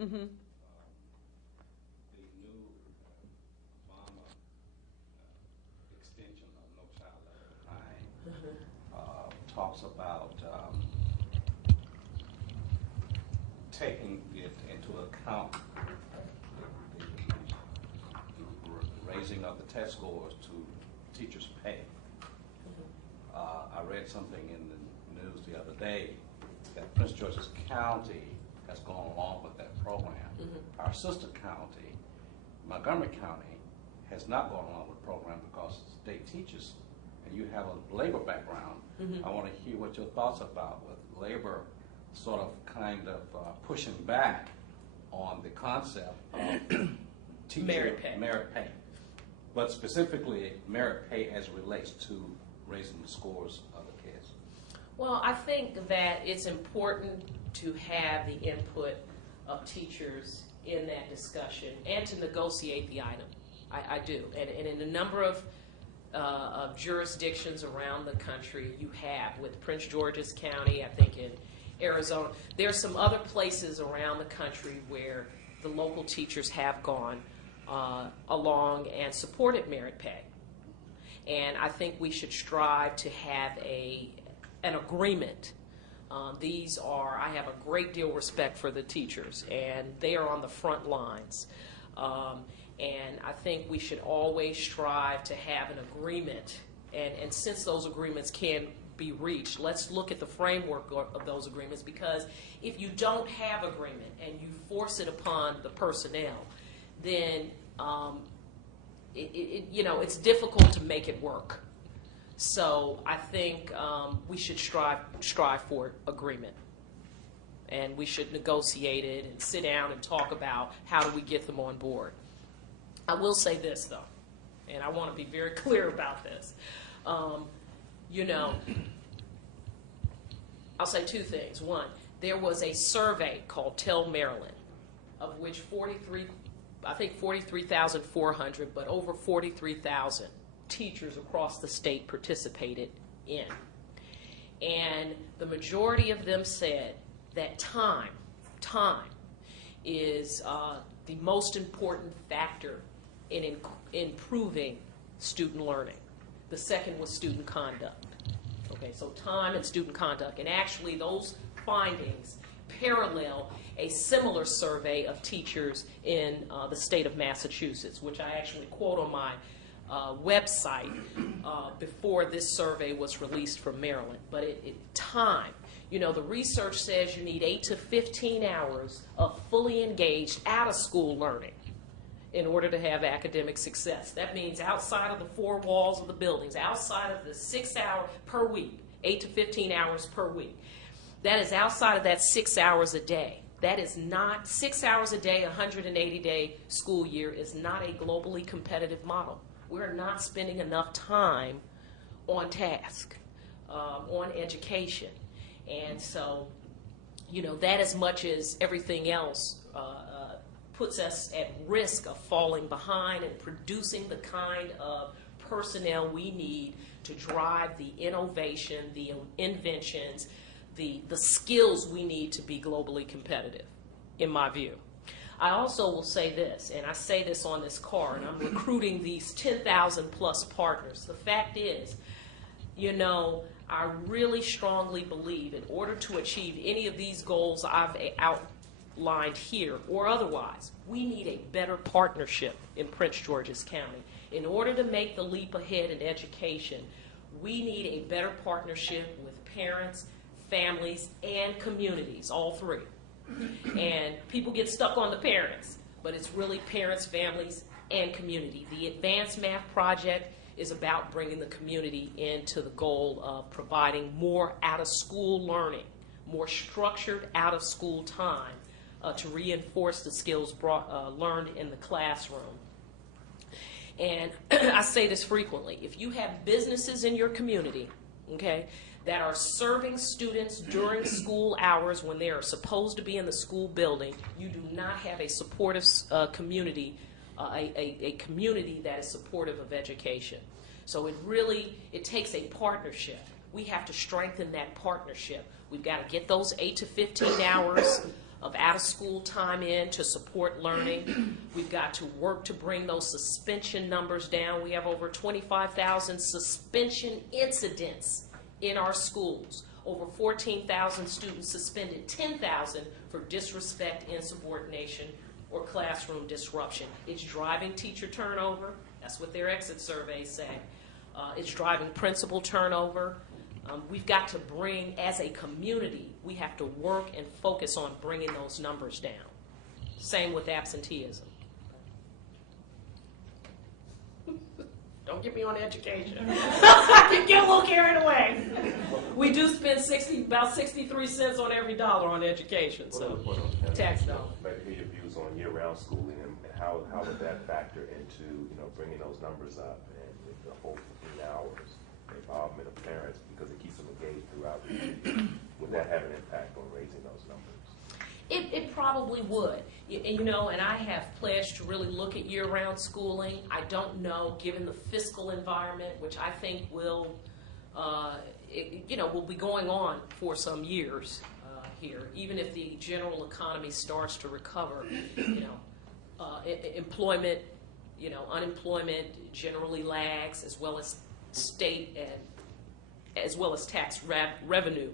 Mm-hmm. The new Obama extension of No Child Left Behind talks about taking it into account the raising of the test scores to teachers' pay. I read something in the news the other day that Prince George's County has gone along with that program. Our sister county, Montgomery County, has not gone along with the program because state teachers, and you have a labor background. I want to hear what your thoughts about with labor sort of kind of pushing back on the concept of teacher merit pay, but specifically merit pay as it relates to raising the scores of the kids. Well, I think that it's important to have the input of teachers in that discussion and to negotiate the item. I do. And in a number of jurisdictions around the country, you have, with Prince George's County, I think in Arizona. There's some other places around the country where the local teachers have gone along and supported merit pay. And I think we should strive to have an agreement. I have a great deal of respect for the teachers, and they are on the front lines. And I think we should always strive to have an agreement. And since those agreements can be reached, let's look at the framework of those agreements, because if you don't have agreement and you force it upon the personnel, then it's difficult to make it work. So I think we should strive for agreement, and we should negotiate it and sit down and talk about how do we get them on board. I will say this, though, and I want to be very clear about this. I'll say two things. One, there was a survey called Tell Maryland, of which 43,400, but over 43,000 teachers across the state participated in. And the majority of them said that time is the most important factor in improving student learning. The second was student conduct. Okay, so time and student conduct. And actually those findings parallel a similar survey of teachers in the state of Massachusetts, which I actually quote on my website before this survey was released from Maryland. But time, the research says you need 8 to 15 hours of fully engaged out-of-school learning in order to have academic success. That means outside of the 4 walls of the buildings, outside of the 6 hours per week, 8 to 15 hours per week. That is outside of that 6 hours a day. That is not 6 hours a day, 180-day school year is not a globally competitive model. We're not spending enough time on task, on education. And so, that as much as everything else puts us at risk of falling behind and producing the kind of personnel we need to drive the innovation, the inventions, the skills we need to be globally competitive, in my view. I also will say this, and I say this on this card, I'm recruiting these 10,000 plus partners. The fact is, I really strongly believe in order to achieve any of these goals I've outlined here or otherwise, we need a better partnership in Prince George's County. In order to make the leap ahead in education, we need a better partnership with parents, families, and communities, all three. And people get stuck on the parents, but it's really parents, families, and community. The Advanced Math Project is about bringing the community into the goal of providing more out-of-school learning, more structured out-of-school time to reinforce the skills learned in the classroom. And I say this frequently. If you have businesses in your community, okay, that are serving students during school hours when they are supposed to be in the school building, you do not have a supportive community, a community that is supportive of education. So it takes a partnership. We have to strengthen that partnership. We've got to get those 8 to 15 hours of out-of-school time in to support learning. We've got to work to bring those suspension numbers down. We have over 25,000 suspension incidents in our schools. Over 14,000 students suspended, 10,000 for disrespect, insubordination, or classroom disruption. It's driving teacher turnover. That's what their exit surveys say. It's driving principal turnover. We've got to bring, as a community, we have to work and focus on bringing those numbers down. Same with absenteeism. Don't get me on education. I can get a little carried away. We do spend about 63 cents on every dollar on education, so tax dollars. Maybe hear your views on year-round schooling and how would that factor into bringing those numbers up and with the whole 15 hours, the involvement of parents because it keeps them engaged throughout the year. Would that have an impact on raising those numbers? It probably would. And I have pledged to really look at year-round schooling. I don't know, given the fiscal environment, which I think will be going on for some years here. Even if the general economy starts to recover, employment, unemployment generally lags, as well as state and as well as tax revenue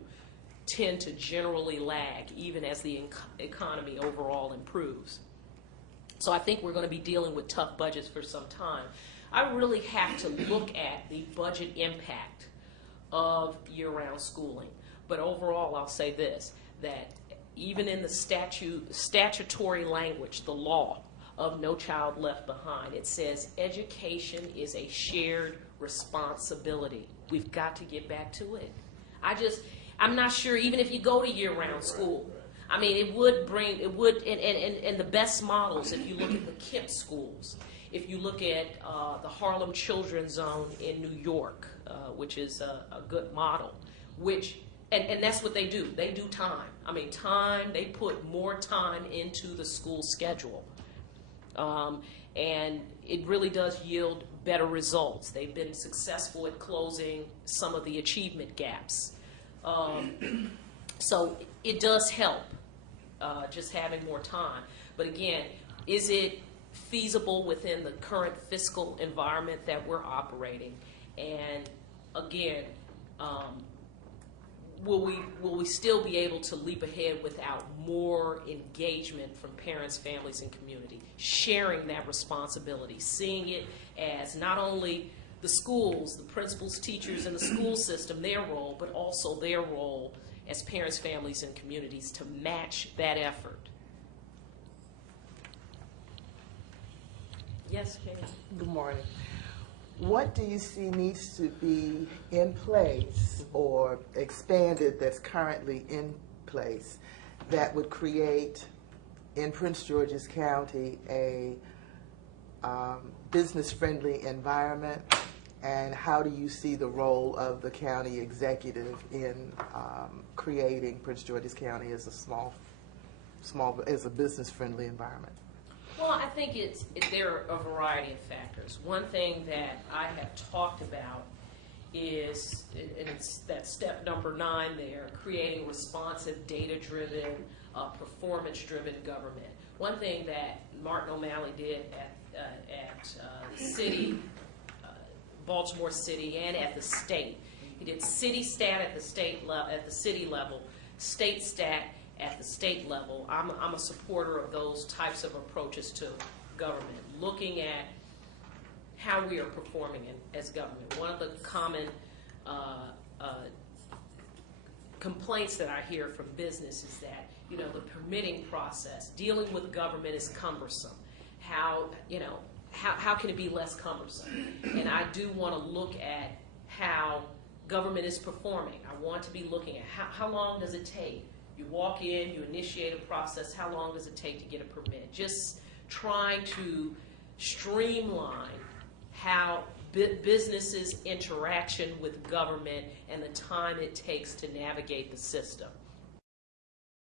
tend to generally lag even as the economy overall improves. So I think we're going to be dealing with tough budgets for some time. I really have to look at the budget impact of year-round schooling. But overall, I'll say this, that even in the statutory language, the law of No Child Left Behind, it says education is a shared responsibility. We've got to get back to it. I'm not sure, even if you go to year-round school, I mean, it would, and the best models, if you look at the KIPP schools, if you look at the Harlem Children's Zone in New York, which is a good model, and that's what they do. They do time. I mean, they put more time into the school schedule. And it really does yield better results. They've been successful at closing some of the achievement gaps. So it does help, just having more time. But again, is it feasible within the current fiscal environment that we're operating? And again, will we still be able to leap ahead without more engagement from parents, families, and community, sharing that responsibility, seeing it as not only the schools, the principals, teachers, and the school system, their role, but also their role as parents, families, and communities to match that effort. Yes, Kate? Good morning. What do you see needs to be in place or expanded that's currently in place that would create in Prince George's County a business-friendly environment? And how do you see the role of the county executive in creating Prince George's County as as a business-friendly environment? Well, I think there are a variety of factors. One thing that I have talked about is, and it's that step number 9 there, creating responsive, data-driven, performance-driven government. One thing that Martin O'Malley did at the city, Baltimore City, and at the state, he did city stat at the city level, state stat at the state level. I'm a supporter of those types of approaches to government, looking at how we are performing as government. One of the common complaints that I hear from business is that, the permitting process, dealing with government is cumbersome. How can it be less cumbersome? And I do want to look at how government is performing. I want to be looking at how long does it take? You walk in, you initiate a process, how long does it take to get a permit? Just trying to streamline how businesses' interaction with government and the time it takes to navigate the system.